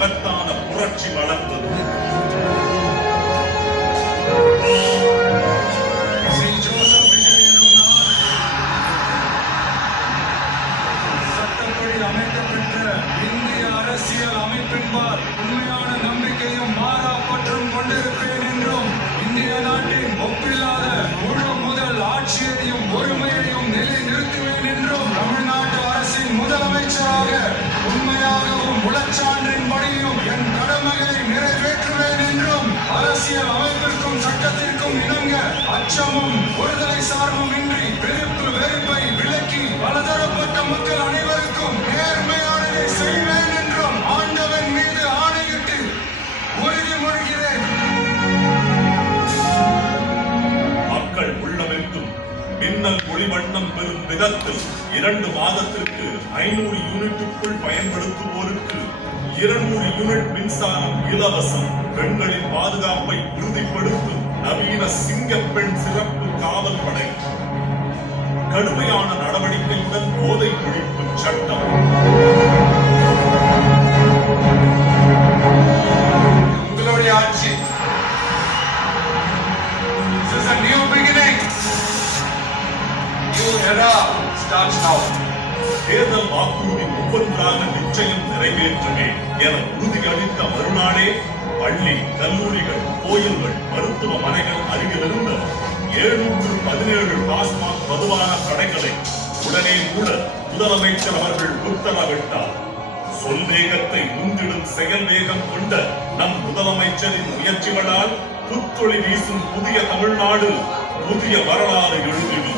மகத்தான புரட்சி வளர்ந்தது. சட்டப்படி அமைக்கப்பட்ட இந்திய அரசியல் அமைப்பின்பால் உண்மையான நம்பிக்கையும் மாறா பற்றும் கொண்டிருப்பேன் என்றும் இந்திய நாட்டின் ஒப்பில்லாத முழு முதல் ஆட்சியையும் ஒருமையையும் நிலைநிறுத்துவேன் என்றும் தமிழ்நாட்டு அரசின் முதலமைச்சராக உண்மையாகவும் முழச்சான்றின்படியும் என் கடமைகளை நிறைவேற்றுவேன் என்றும் அரசியல் அமைப்பிற்கும் சட்டத்திற்கும் இணங்க அச்சமும் ஒருதலை சார்பும் இன்றி வெறுப்பு வெறுப்பை விலக்கி பலதரப்பட்ட மக்கள் அனைவருக்கும் நேர்மையானதை செய்வேன் என்றும் ஆண்டவன் மீது ஆணையிட்டு உறுதிமொழிகிறேன். மக்கள் உள்ளமெங்கும் மின்னல் ஒளிவண்ணம் பெறும் விதத்தில் 2 மாதத்திற்கு 500 யூனிட்டுக்குள் பயன்படுத்துவோருக்கு 200 யூனிட் மின்சாரம் இலவசம். பெண்களின் பாதுகாப்பை உறுதிப்படுத்தும் நவீன சிங்கப்பெண் சிறப்பு காவல் படை. கடுமையான நடவடிக்கையுடன் போதை ஒழிப்பு சட்டம். உங்களுடைய ஆட்சி. This is a new beginning. New era starts now. தேர்தல் வாக்குறுதி ஒவ்வொன்றாக நிச்சயம் நிறைவேற்றுவேன் என உறுதியளித்த மறுநாளே பள்ளி, கல்லூரிகள், கோயில்கள், மருத்துவமனைகள் அருகிலிருந்த 717 டாஸ்மாக் மதுபான கடைகளை உடனே மூட முதலமைச்சர் அவர்கள் உத்தரவிட்டார். சொல் வேகத்தை முந்திடும் செயல் வேகம் கொண்ட நம் முதலமைச்சரின் முயற்சிகளால் புத்தொளி வீசும் புதிய தமிழ்நாடு புதிய வரலாறு எழுதுகிறது.